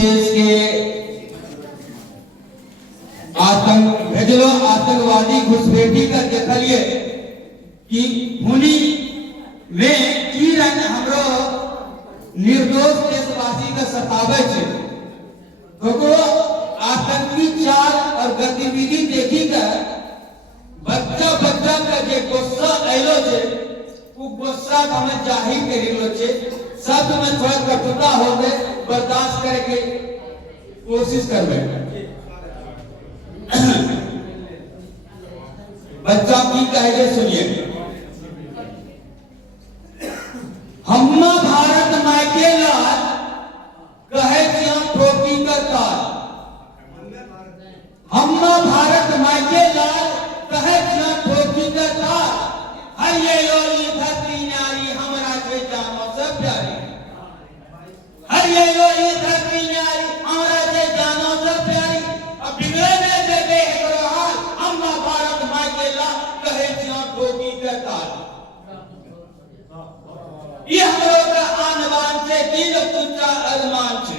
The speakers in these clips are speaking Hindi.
देश के भेजलो आतंकवादी घुसपैठी का देखलिए कि हुनी में की रंग हमरो निर्दोष देशवासी का सतावे छे। ओकरो आतंकी चाल और गतिविधि देखी कर बच्चा बच्चा का जे गुस्सा आइलो छे वो गुस्सा हमें जाहिर करिलो छे। सब में थोड़ा कटुता हो गए बर्दाश्त करके कोशिश करबे। बच्चा की कहे सुनिए। हम्मा भारत माय के लाल कहे ठोकी करता। हम्मा भारत माय के लाल कहे ठोकी करता। हर ये योली धरती नारी हमरा के जानो सब प्यारी। हर ये योली धरती नारी हमरा के जानो सब प्यारी। अब बिगड़े में देवे एकरो हाल हम्मा भारत माय के लाल कहे ठोकी करता। ये हमरो का आनवान से दिल तुझा अरमान से।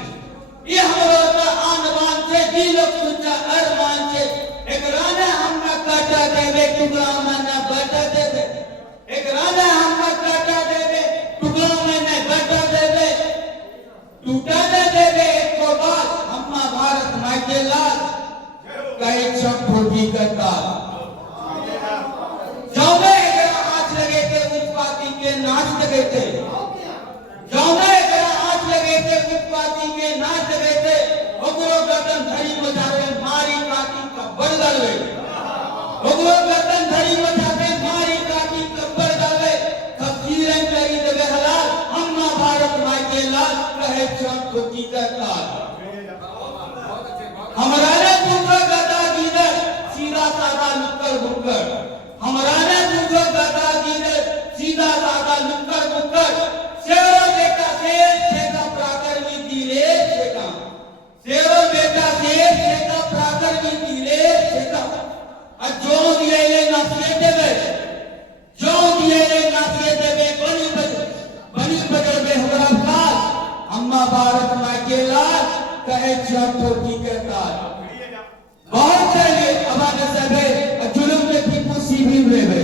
ये हमरो का आनवान से दिल तुझा अरमान से। एक राना हम न काटा देवे टुकड़ा में न बटा देवे। एक राना हम न काटा देवे टुकड़ा में न बटा देवे। टूटा न देवे एक को बात हम्मा भारत माय के लाल कहे ठोकी करता। जाओगे आँच लगे थे उत्पाती के नाच लगे थे। जाओगे आँच लगे थे उत्पाती के नाच लगे थे। ओकरो गर्दन धरी बजावे मारी काटी कब्बर डाले। ओकरो गर्दन धरी बजावे मारी काटी कब्बर डाले। तफसीरें करी देवे हलाल हम्मा भारत माय के लाल कहे ठोकी करता। हमरा ने दूसरा गदा दीदर सीधा साधा लुक्कर बुक्कर। हमरा ने दूसरा गदा दीदर सीधा साधा लुक्कर बुक्कर। शेरो बेटा शेर छेका प्राकर में दिले छेका। शेरो बेटा शेर छेका प्राकर में दिले छेका। जो दिए ये नासिए देवे। जो दिए ये नासिए देवे बनी बजर में हमरा काल हम्मा भारत माय के लाल कहे ठोकी करता। बहुत चाहिए हमारे सभे जुल्म के टीपू सीबी हुए।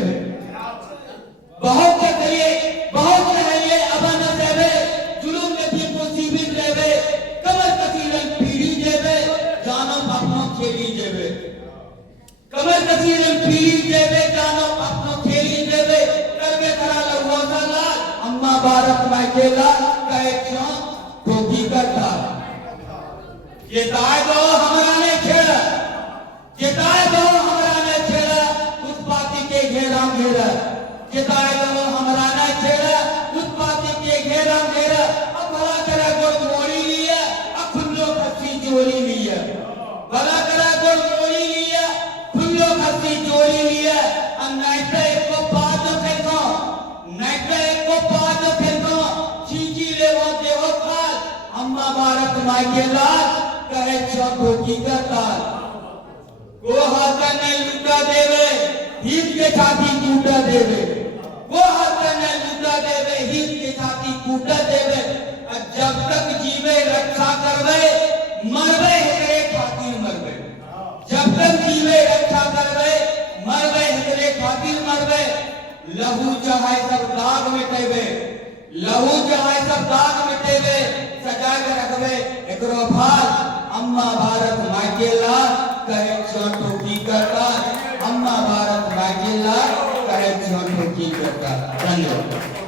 बहुत चाहिए हमारे सभे जुल्म के टीपू सीबी हुए। कमर कसीरन पीड़ी देवे जानो अपनो खेली देवे। कमर कसीरन पीड़ी देवे जानो अपनो खेली देवे। करके करा लगो लाल अम्मा भारत माय के लाल कहे ठोकी करता। ये दाय दो हमरा ने छेड़ा। ये दाय दो हमरा ने छेड़ा उत्पाती के घेरा घेरा। ये दाय दो हमरा ने छेड़ा उत्पाती के घेरा घेरा। अब भला करा गोल मोड़ी लिया अब खुल्लो खस्सी जोड़ी लिया। भला करा गोल मोड़ी लिया खुल्लो खस्सी जोड़ी लिया। अब नाइटा एक को पाँच फेंको नाइटा एक को पाँच फेंको चीजी ले वो देवो खाल हम्मा भारत माय के लाल कहे ठोकी करता। वो हाथ नहीं लुटा देवे हित के छाती कूटा देवे। वो हाथ नहीं लुटा देवे हित के छाती कूटा देवे। जब तक जीवे रक्षा करवे मरवे हेरे खातिर मरवे। जब तक जीवे रक्षा करवे मरवे हेरे खातिर मरवे। लहू चाहे सब दाग मिटेवे। लहू चाहे सब दाग मिटेवे। सजा के रखवे एकरो भाल अम्मा भारत माय के लाल कहे ठोकी करता। अम्मा भारत माय के लाल कहे ठोकी करता। धन्यवाद।